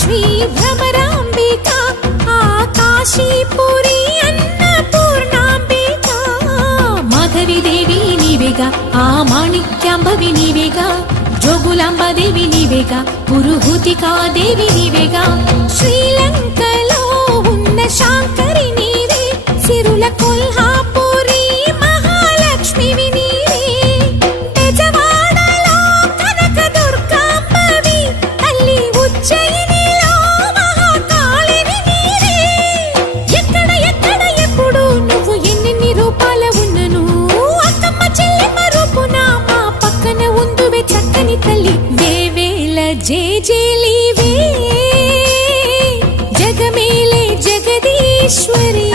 శ్రీ భ్రమరాంబిక ఆకాశీపురి అన్నపూర్ణాంబిక మాధవి దేవి నీవేగా ఆ మాణిక్యాంబవి నీవేగా జోగులాంబ దేవి నీవేగా పురుహూతికా దేవి నీవేగా శ్రీలంకలో ఉన్న శాంకరి నీవే సిరుల కొల్హాపురి మహాలక్ష్మివి నీవే బెజవాడలో కనక దుర్గాంబవి తల్లి ఉజ్జయినిలో మహాకాళివి నీవే ఎక్కడ ఎక్కడ ఎప్పుడు నువ్వు ఎన్నెన్ని రూపాల ఉన్నను అక్కమ్మ చెల్లెమ్మ రూపున మా పక్కన ఉందువే చక్కని తల్లి వేవేల జేజేలివే జగమేలే జగదీశ్వరి